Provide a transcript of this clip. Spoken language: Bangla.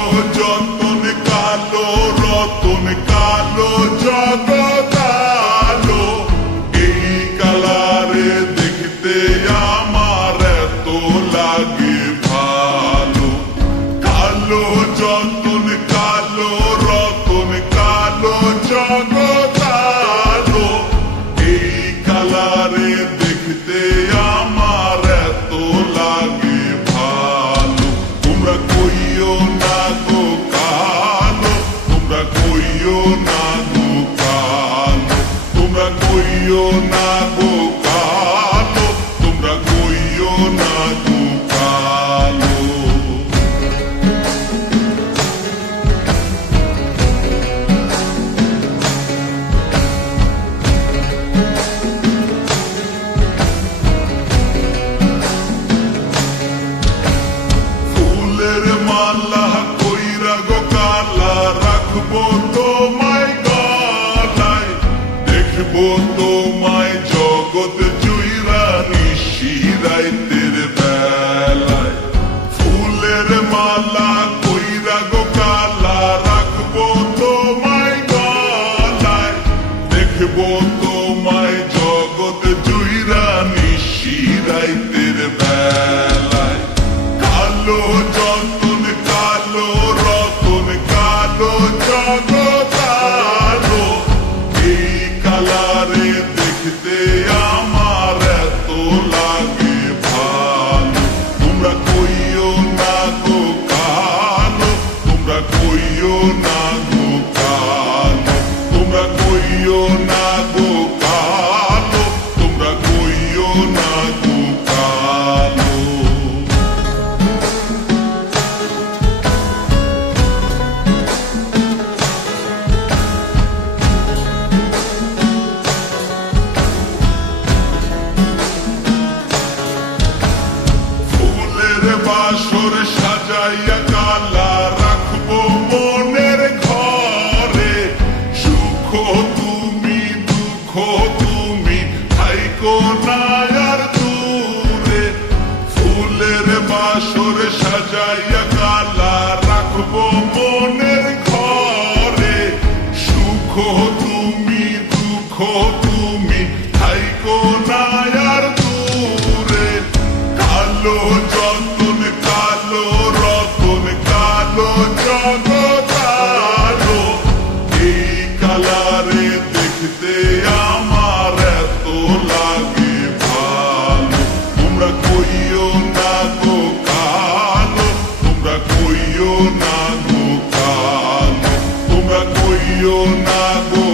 কালো যতন কালো রতন কালো জগৎ আলো, এই কালারে দেখতে আমার এত লাগে ভালো। কালো যতন কালো রতন কালো জগৎ আলো, এই কালারে দেখতে আমার এত লাগে ভালো। তোমরা কইও না গো কালো, তোমরা কইও না গো কালো, তোমরা কইও না গো কালো, তোমরা কইও না গো কালো। ফুলের মালা কইরা গো কালা রাখবো তোমায় গলায়, দেখবো তোমায় জগৎ জুইরা নিশি রাইতের বেলায়। ফুলের মালা কইরা গো কালা রাখবো তোমায় গলায়, দেখবো তোমায় জগৎ জুইরা নিশি রাইতের বেলায়। কালো যতন কালো রতন কালো জগৎ আলো, এই কালারে দেখতে আমার এত লাগে ভালো। তোমরা কইও না গো কালো, তোমরা কইও না গো কালো, তোমরা কইও না গো কালো, তোমরা কইও না গো কালো। ফুলের বাসর সাজাইয়া কালা রাখবো মনের ঘরে, সুখ তুমি দুঃখ তুমি থাইকো না আর দূরে। ফুলের বাসর সাজাইয়া কালা রাখবো মনের ঘরে, সুখ তুমি দুঃখ তুমি থাইকো না আর দূরে। কালো যতন কালো রতন কালো জগৎ আলো, এই কালারে দেখতে আমার এত লাগে ভালো। তোমরা কইও না গো কালো, তোমরা কইও না গো কালো, তোমরা কইও না গো